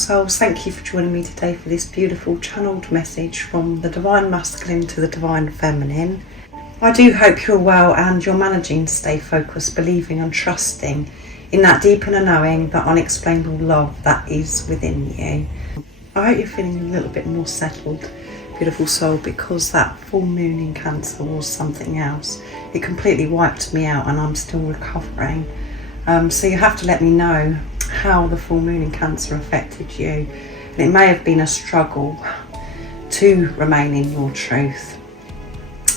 souls, thank you for joining me today for this beautiful channeled message from the Divine Masculine to the Divine Feminine. I do hope you're well and you're managing to stay focused, believing and trusting in that deep inner knowing, that unexplainable love that is within you. I hope you're feeling a little bit more settled, beautiful soul, because that full moon in Cancer was something else. It completely wiped me out and I'm still recovering. So you have to let me know how the full moon in Cancer affected you. And it may have been a struggle to remain in your truth.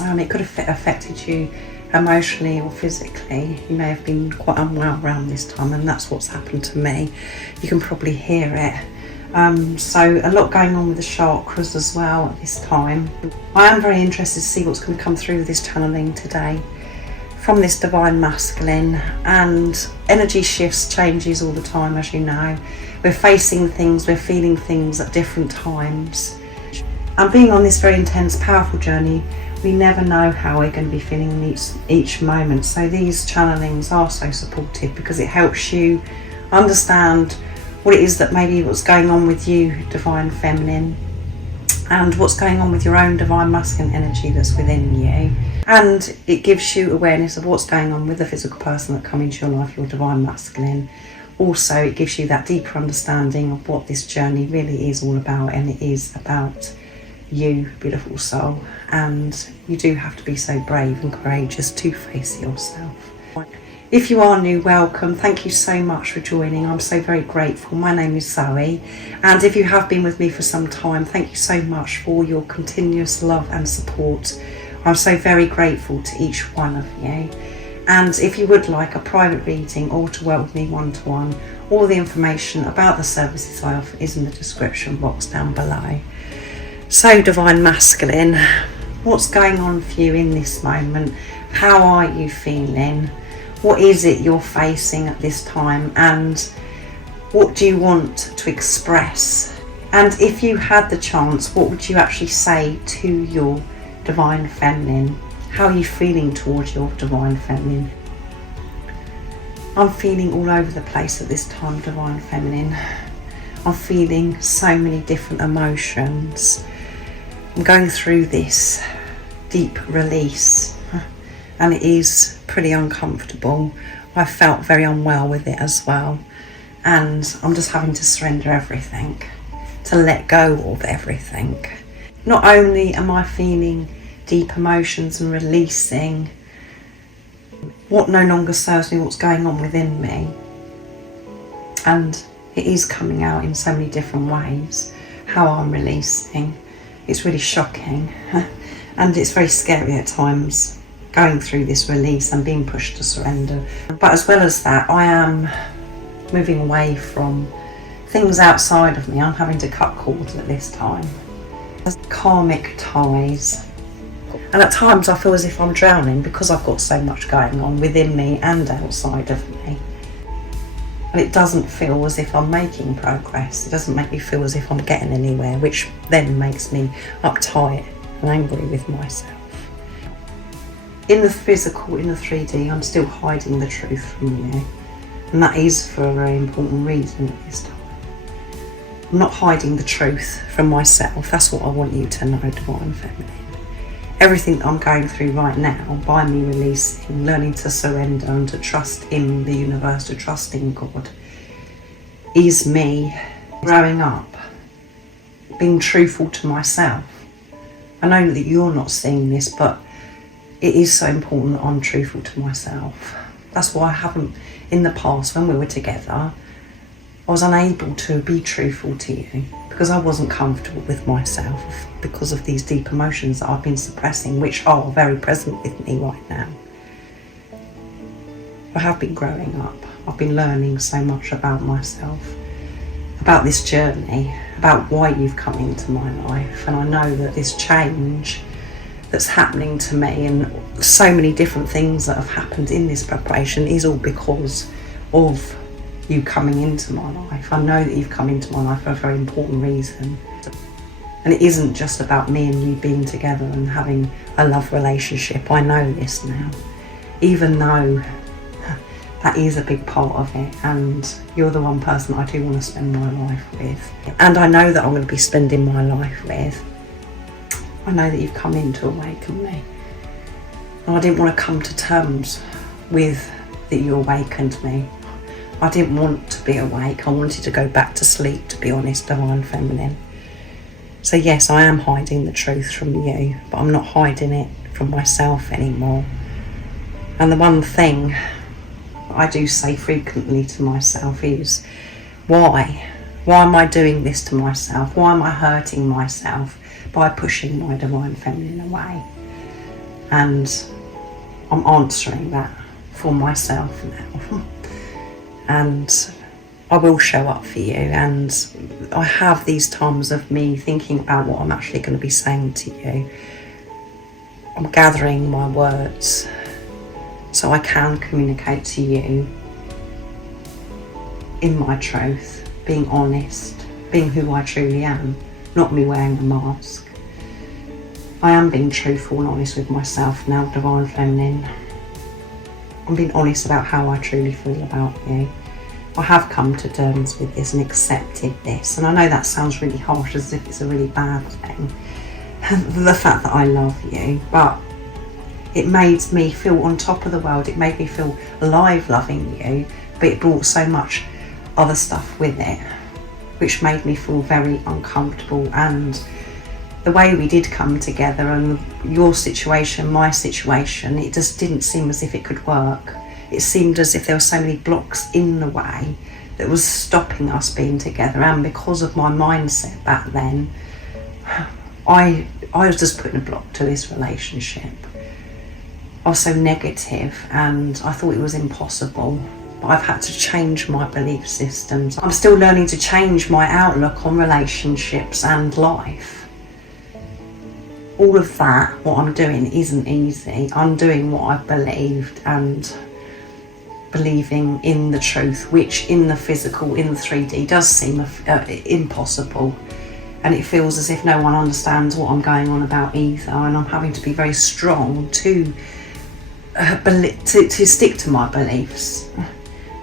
It could have affected you emotionally or physically. You may have been quite unwell around this time, and that's what's happened to me. You can probably hear it. So a lot going on with the chakras as well at this time. I am very interested to see what's going to come through with this channeling today from this Divine Masculine, and energy shifts, changes all the time, as you know. We're facing things, we're feeling things at different times. And being on this very intense, powerful journey, we never know how we're going to be feeling in each moment. So these channelings are so supportive because it helps you understand what it is that maybe what's going on with you, Divine Feminine, and what's going on with your own Divine Masculine energy that's within you. And it gives you awareness of what's going on with the physical person that come into your life, your Divine Masculine. Also, it gives you that deeper understanding of what this journey really is all about, and it is about you, beautiful soul. And you do have to be so brave and courageous to face yourself. If you are new, welcome. Thank you so much for joining. I'm so very grateful. My name is Zoe, and if you have been with me for some time, thank you so much for your continuous love and support. I'm so very grateful to each one of you. And if you would like a private reading or to work with me one-to-one, all the information about the services I offer is in the description box down below. So, Divine Masculine, what's going on for you in this moment? How are you feeling? What is it you're facing at this time, and what do you want to express? And if you had the chance, what would you actually say to your Divine Feminine? How are you feeling towards your Divine Feminine? I'm feeling all over the place at this time, Divine Feminine. I'm feeling so many different emotions. I'm going through this deep release, and it is pretty uncomfortable. I felt very unwell with it as well, and I'm just having to surrender everything, to let go of everything. Not only am I feeling deep emotions and releasing what no longer serves me, what's going on within me, and it is coming out in so many different ways, how I'm releasing. It's really shocking and it's very scary at times, going through this release and being pushed to surrender. But as well as that, I am moving away from things outside of me. I'm having to cut cords at this time. Karmic ties. And at times I feel as if I'm drowning because I've got so much going on within me and outside of me. And it doesn't feel as if I'm making progress. It doesn't make me feel as if I'm getting anywhere, which then makes me uptight and angry with myself. In the physical, in the 3D, I'm still hiding the truth from you. And that is for a very important reason at this time. I'm not hiding the truth from myself. That's what I want you to know, Divine Feminine. Everything that I'm going through right now, by me releasing, learning to surrender and to trust in the universe, to trust in God, is me growing up, being truthful to myself. I know that you're not seeing this, but it is so important that I'm truthful to myself. That's why I haven't, in the past, when we were together, I was unable to be truthful to you because I wasn't comfortable with myself because of these deep emotions that I've been suppressing, which are very present with me right now. I have been growing up. I've been learning so much about myself, about this journey, about why you've come into my life. And I know that this change that's happening to me and so many different things that have happened in this preparation is all because of you coming into my life. I know that you've come into my life for a very important reason. And it isn't just about me and you being together and having a love relationship. I know this now. Even though that is a big part of it, and you're the one person I do want to spend my life with, and I know that I'm going to be spending my life with. I know that you've come in to awaken me, and I didn't want to come to terms with that you awakened me. I didn't want to be awake. I wanted to go back to sleep, to be honest, Divine Feminine. So yes, I am hiding the truth from you, but I'm not hiding it from myself anymore. And the one thing I do say frequently to myself is, why? Why am I doing this to myself? Why am I hurting myself by pushing my Divine Feminine away? And I'm answering that for myself now. And I will show up for you, and I have these times of me thinking about what I'm actually going to be saying to you. I'm gathering my words so I can communicate to you in my truth, being honest, being who I truly am, not me wearing a mask. I am being truthful and honest with myself now, Divine Feminine. I'm being honest about how I truly feel about you. I have come to terms with this and accepted this, and I know that sounds really harsh, as if it's a really bad thing, the fact that I love you, but it made me feel on top of the world. It made me feel alive loving you, but it brought so much other stuff with it, which made me feel very uncomfortable. And the way we did come together, and your situation, my situation, it just didn't seem as if it could work. It seemed as if there were so many blocks in the way that was stopping us being together. And because of my mindset back then, I was just putting a block to this relationship. I was so negative and I thought it was impossible. But I've had to change my belief systems. I'm still learning to change my outlook on relationships and life. All of that, what I'm doing, isn't easy. I'm doing what I've believed and believing in the truth, which in the physical, in the 3D, does seem impossible. And it feels as if no one understands what I'm going on about either. And I'm having to be very strong to stick to my beliefs,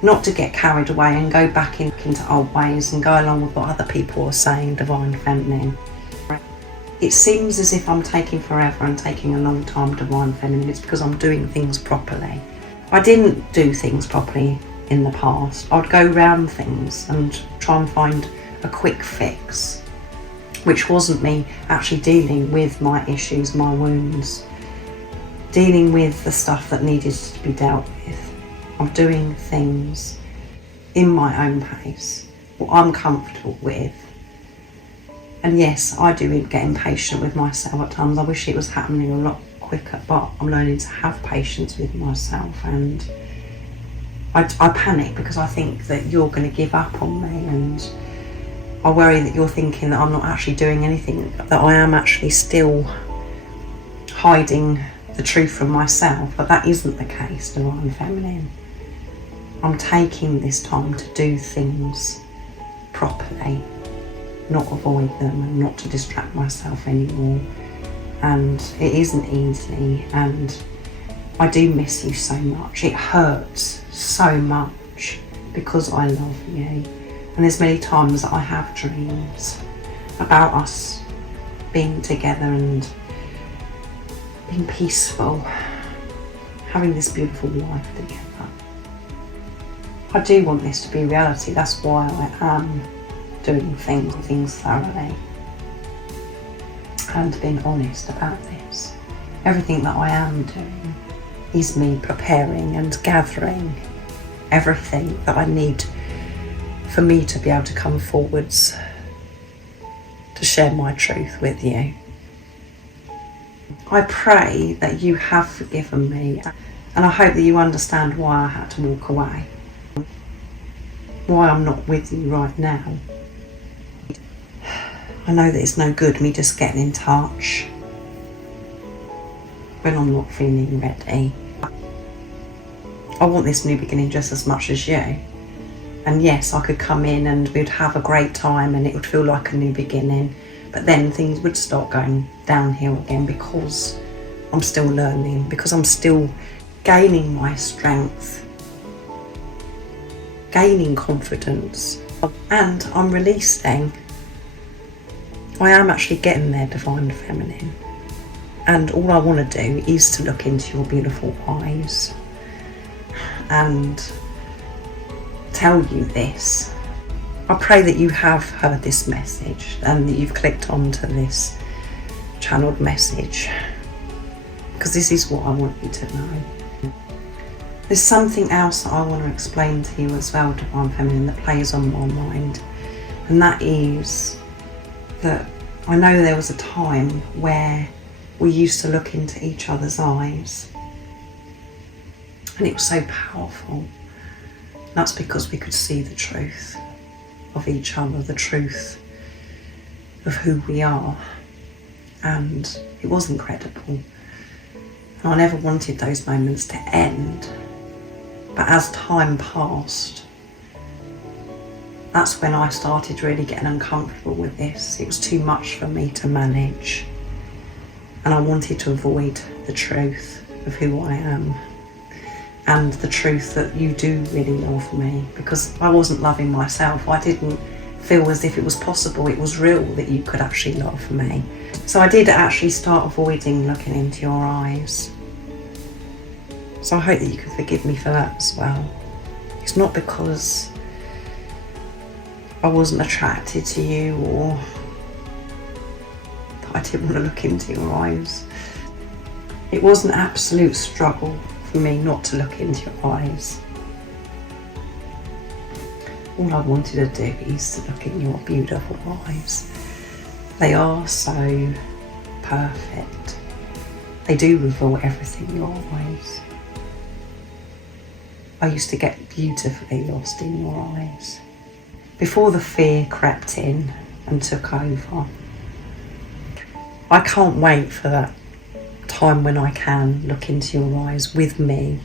not to get carried away and go back into old ways and go along with what other people are saying, Divine Feminine. It seems as if I'm taking forever and taking a long time, Divine Feminine. It's because I'm doing things properly. I didn't do things properly in the past. I'd go round things and try and find a quick fix, which wasn't me actually dealing with my issues, my wounds, dealing with the stuff that needed to be dealt with. I'm doing things in my own pace, what I'm comfortable with. And yes, I do get impatient with myself at times. I wish it was happening a lot quicker, but I'm learning to have patience with myself. And I panic because I think that you're going to give up on me, and I worry that you're thinking that I'm not actually doing anything, that I am actually still hiding the truth from myself. But that isn't the case, Divine Feminine. I'm taking this time to do things properly, not avoid them and not to distract myself anymore. And it isn't easy, and I do miss you so much. It hurts so much because I love you. And there's many times that I have dreams about us being together and being peaceful, having this beautiful life together. I do want this to be reality. That's why I am doing things thoroughly and being honest about this. Everything that I am doing is me preparing and gathering everything that I need for me to be able to come forwards to share my truth with you. I pray that you have forgiven me, and I hope that you understand why I had to walk away, why I'm not with you right now. I know that it's no good me just getting in touch when I'm not feeling ready. I want this new beginning just as much as you. And yes, I could come in and we'd have a great time and it would feel like a new beginning, but then things would start going downhill again because I'm still learning, because I'm still gaining my strength gaining confidence, and I'm releasing. I am actually getting there, Divine Feminine. And all I want to do is to look into your beautiful eyes and tell you this. I pray that you have heard this message and that you've clicked onto this channeled message, because this is what I want you to know. There's something else that I want to explain to you as well, Divine Feminine, that plays on my mind, and that is that I know there was a time where we used to look into each other's eyes and it was so powerful. That's because we could see the truth of each other, the truth of who we are, and it was incredible. And I never wanted those moments to end, but as time passed, that's when I started really getting uncomfortable with this. It was too much for me to manage, and I wanted to avoid the truth of who I am and the truth that you do really love me, because I wasn't loving myself. I didn't feel as if it was possible, it was real that you could actually love me. So I did actually start avoiding looking into your eyes. So I hope that you can forgive me for that as well. It's not because I wasn't attracted to you or that I didn't want to look into your eyes. It was an absolute struggle for me not to look into your eyes. All I wanted to do is to look in your beautiful eyes. They are so perfect. They do reveal everything in your eyes. I used to get beautifully lost in your eyes before the fear crept in and took over. I can't wait for that time when I can look into your eyes with me,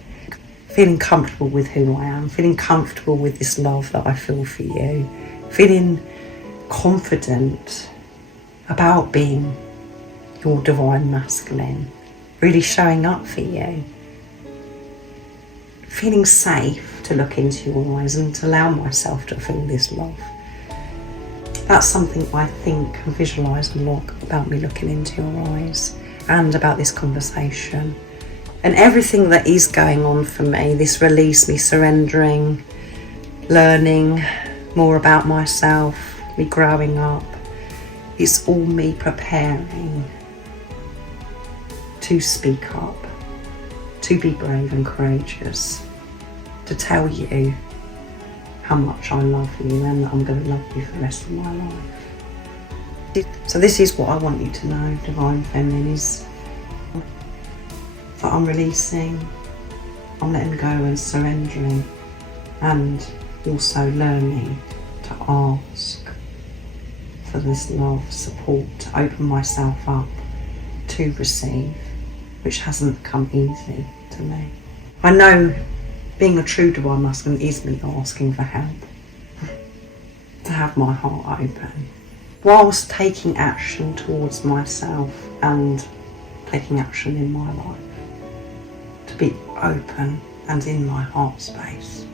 feeling comfortable with who I am, feeling comfortable with this love that I feel for you, feeling confident about being your divine masculine, really showing up for you, feeling safe to look into your eyes and to allow myself to feel this love. That's something I think and visualise a lot about me looking into your eyes and about this conversation and everything that is going on for me, this release, me surrendering, learning more about myself, me growing up. It's all me preparing to speak up, to be brave and courageous, to tell you how much I love you and that I'm going to love you for the rest of my life. So this is what I want you to know, Divine Feminine, is that I'm releasing, I'm letting go and surrendering, and also learning to ask for this love, support, to open myself up to receive, which hasn't come easy to me. I know being a true divine masculine is me asking for help, to have my heart open, whilst taking action towards myself and taking action in my life, to be open and in my heart space.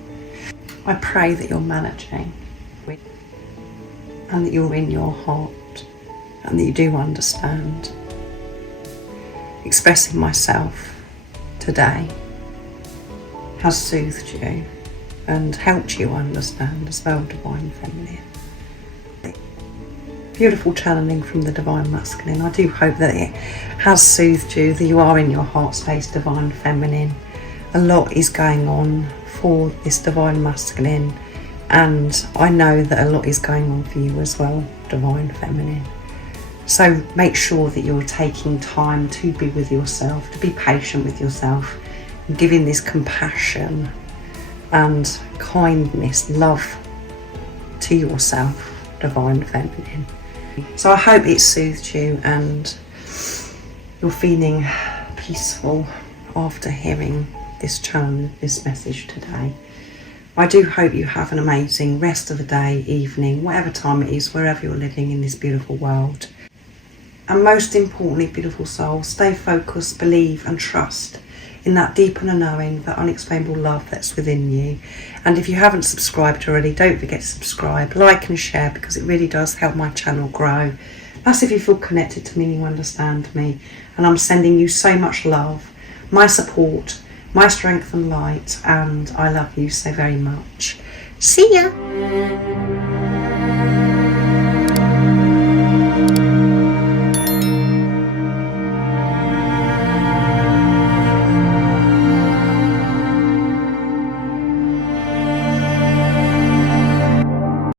I pray that you're managing and that you're in your heart and that you do understand. Expressing myself today has soothed you and helped you understand as well, Divine Feminine. Beautiful channeling from the Divine Masculine. I do hope that it has soothed you, that you are in your heart space, Divine Feminine. A lot is going on for this Divine Masculine, and I know that a lot is going on for you as well, Divine Feminine. So make sure that you're taking time to be with yourself, to be patient with yourself, and giving this compassion and kindness, love to yourself, Divine Feminine. So I hope it soothed you and you're feeling peaceful after hearing this channel, this message today. I do hope you have an amazing rest of the day, evening, whatever time it is, wherever you're living in this beautiful world. And most importantly, beautiful soul, stay focused, believe and trust in that deep inner knowing, that unexplainable love that's within you. And if you haven't subscribed already, don't forget to subscribe, like and share, because it really does help my channel grow. That's if you feel connected to me and you understand me. And I'm sending you so much love, my support, my strength and light, and I love you so very much. See ya!